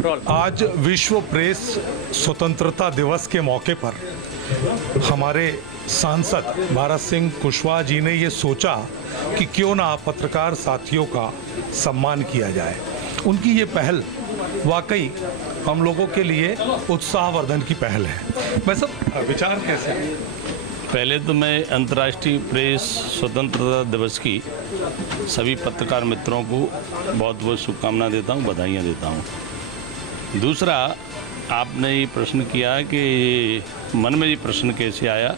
आज विश्व प्रेस स्वतंत्रता दिवस के मौके पर हमारे सांसद भारत सिंह कुशवाहा जी ने ये सोचा कि क्यों ना पत्रकार साथियों का सम्मान किया जाए। उनकी ये पहल वाकई हम लोगों के लिए उत्साहवर्धन की पहल है। वैसे विचार कैसे है? पहले तो मैं अंतर्राष्ट्रीय प्रेस स्वतंत्रता दिवस की सभी पत्रकार मित्रों को बहुत बहुत शुभकामना देता हूँ, बधाइयाँ देता हूँ। दूसरा, आपने ये प्रश्न किया कि मन में ये प्रश्न कैसे आया,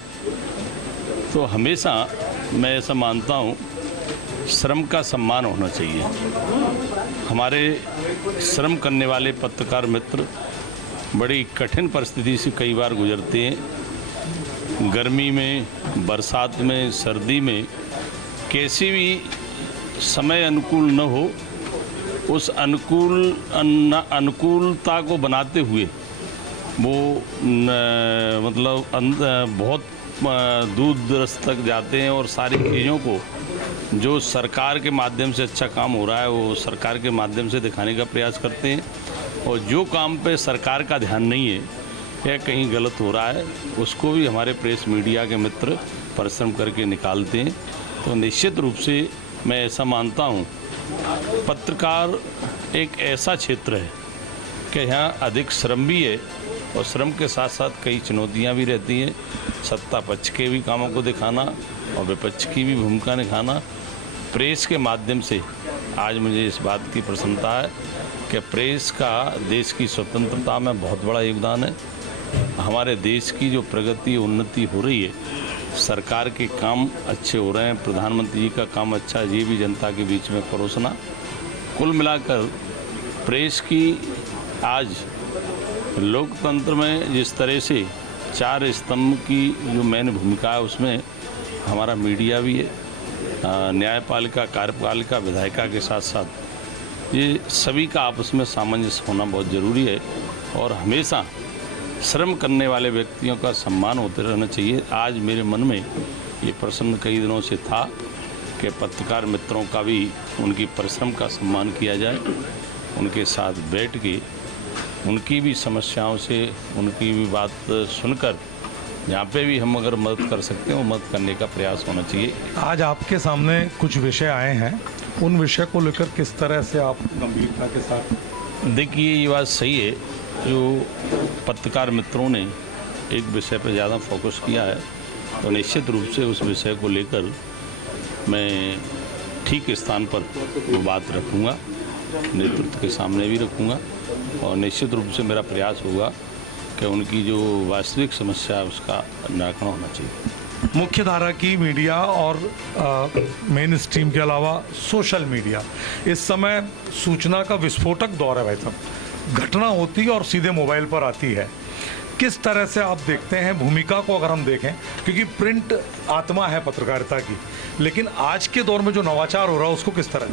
तो हमेशा मैं ऐसा मानता हूँ श्रम का सम्मान होना चाहिए। हमारे श्रम करने वाले पत्रकार मित्र बड़ी कठिन परिस्थिति से कई बार गुजरते हैं। गर्मी में, बरसात में, सर्दी में, कैसी भी समय अनुकूल न हो, उस अनुकूलता को बनाते हुए वो बहुत दूर दराज तक जाते हैं और सारी चीज़ों को जो सरकार के माध्यम से अच्छा काम हो रहा है वो सरकार के माध्यम से दिखाने का प्रयास करते हैं, और जो काम पे सरकार का ध्यान नहीं है या कहीं गलत हो रहा है उसको भी हमारे प्रेस मीडिया के मित्र परिश्रम करके निकालते हैं। तो निश्चित रूप से मैं ऐसा मानता हूँ पत्रकार एक ऐसा क्षेत्र है कि यहाँ अधिक श्रम भी है और श्रम के साथ साथ कई चुनौतियाँ भी रहती हैं। सत्ता पक्ष के भी कामों को दिखाना और विपक्ष की भी भूमिका निभाना। प्रेस के माध्यम से आज मुझे इस बात की प्रसन्नता है कि प्रेस का देश की स्वतंत्रता में बहुत बड़ा योगदान है। हमारे देश की जो प्रगति उन्नति हो रही है, सरकार के काम अच्छे हो रहे हैं, प्रधानमंत्री जी का काम अच्छा है, ये भी जनता के बीच में परोसना। कुल मिलाकर प्रेस की आज लोकतंत्र में जिस तरह से चार स्तंभ की जो मेन भूमिका है उसमें हमारा मीडिया भी है, न्यायपालिका, कार्यपालिका, विधायिका के साथ साथ ये सभी का आपस में सामंजस्य होना बहुत ज़रूरी है और हमेशा श्रम करने वाले व्यक्तियों का सम्मान होते रहना चाहिए। आज मेरे मन में ये प्रश्न कई दिनों से था कि पत्रकार मित्रों का भी उनकी परिश्रम का सम्मान किया जाए, उनके साथ बैठ के उनकी भी समस्याओं से उनकी भी बात सुनकर जहाँ पे भी हम अगर मदद कर सकते हैं वो मदद करने का प्रयास होना चाहिए। आज आपके सामने कुछ विषय आए हैं, उन विषय को लेकर किस तरह से आप गंभीरता के साथ? देखिए, ये बात सही है, जो पत्रकार मित्रों ने एक विषय पर ज़्यादा फोकस किया है तो निश्चित रूप से उस विषय को लेकर मैं ठीक स्थान पर वो बात रखूँगा, नेतृत्व के सामने भी रखूँगा और निश्चित रूप से मेरा प्रयास होगा कि उनकी जो वास्तविक समस्या है उसका निराकरण होना चाहिए। मुख्य धारा की मीडिया और मेन स्ट्रीम के अलावा सोशल मीडिया इस समय सूचना का विस्फोटक दौर है। भाई साहब, घटना होती है और सीधे मोबाइल पर आती है। किस तरह से आप देखते हैं भूमिका को? अगर हम देखें, क्योंकि प्रिंट आत्मा है पत्रकारिता की, लेकिन आज के दौर में जो नवाचार हो रहा है उसको किस तरह?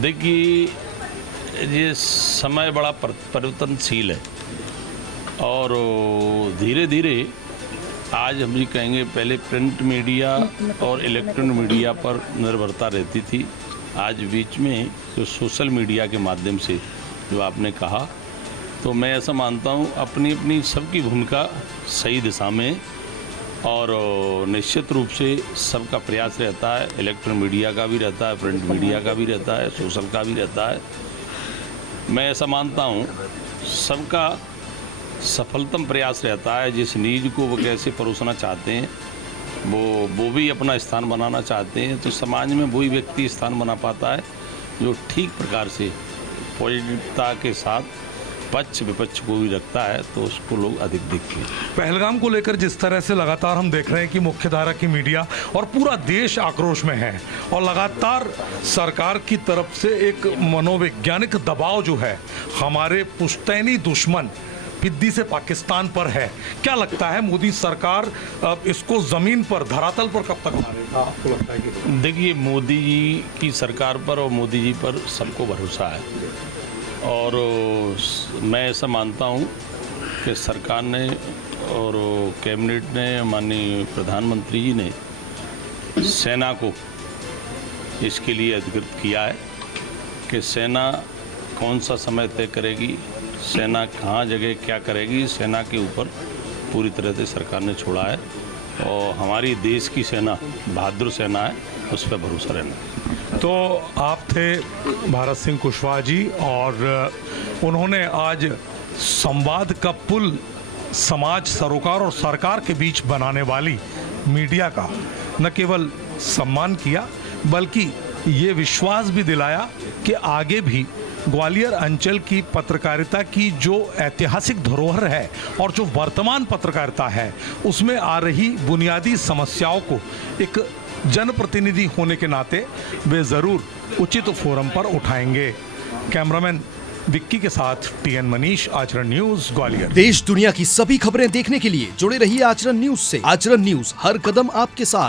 देखिए, ये समय बड़ा परिवर्तनशील है और धीरे धीरे आज हम ये कहेंगे, पहले प्रिंट मीडिया और इलेक्ट्रॉनिक मीडिया पर निर्भरता रहती थी। आज बीच में जो सोशल मीडिया के माध्यम से जो आपने कहा, तो मैं ऐसा मानता हूँ अपनी अपनी सबकी भूमिका सही दिशा में और निश्चित रूप से सबका प्रयास रहता है। इलेक्ट्रॉनिक मीडिया का भी रहता है, प्रिंट मीडिया का भी रहता है, सोशल का भी रहता है। मैं ऐसा मानता हूँ सबका सफलतम प्रयास रहता है। जिस नीज को वो कैसे परोसना चाहते हैं वो भी अपना स्थान बनाना चाहते हैं, तो समाज में वही व्यक्ति स्थान बना पाता है जो ठीक प्रकार से पॉजिटिवता के साथ पक्ष विपक्ष को भी रखता है, तो उसको लोग अधिक देखते हैं। पहलगाम को लेकर जिस तरह से लगातार हम देख रहे हैं कि मुख्यधारा की मीडिया और पूरा देश आक्रोश में है और लगातार सरकार की तरफ से एक मनोवैज्ञानिक दबाव जो है हमारे पुश्तैनी दुश्मन फिद्दी से पाकिस्तान पर है, क्या लगता है मोदी सरकार इसको ज़मीन पर, धरातल पर कब तक मारेगा? आपको लगता है कि? देखिए, मोदी जी की सरकार पर और मोदी जी पर सबको भरोसा है और मैं ऐसा मानता हूँ कि सरकार ने और कैबिनेट ने, माननीय प्रधानमंत्री जी ने सेना को इसके लिए अधिकृत किया है कि सेना कौन सा समय तय करेगी, सेना कहाँ जगह क्या करेगी, सेना के ऊपर पूरी तरह से सरकार ने छोड़ा है और हमारी देश की सेना बहादुर सेना है, उस पर भरोसा रहना। तो आप थे भारत सिंह कुशवाहा जी और उन्होंने आज संवाद का पुल समाज, सरोकार और सरकार के बीच बनाने वाली मीडिया का न केवल सम्मान किया बल्कि ये विश्वास भी दिलाया कि आगे भी ग्वालियर अंचल की पत्रकारिता की जो ऐतिहासिक धरोहर है और जो वर्तमान पत्रकारिता है उसमें आ रही बुनियादी समस्याओं को एक जनप्रतिनिधि होने के नाते वे ज़रूर उचित फोरम पर उठाएंगे। कैमरामैन विक्की के साथ टीएन मनीष, आचरण न्यूज़, ग्वालियर। देश दुनिया की सभी खबरें देखने के लिए जुड़े रहिए आचरण न्यूज से। आचरण न्यूज, हर कदम आपके साथ।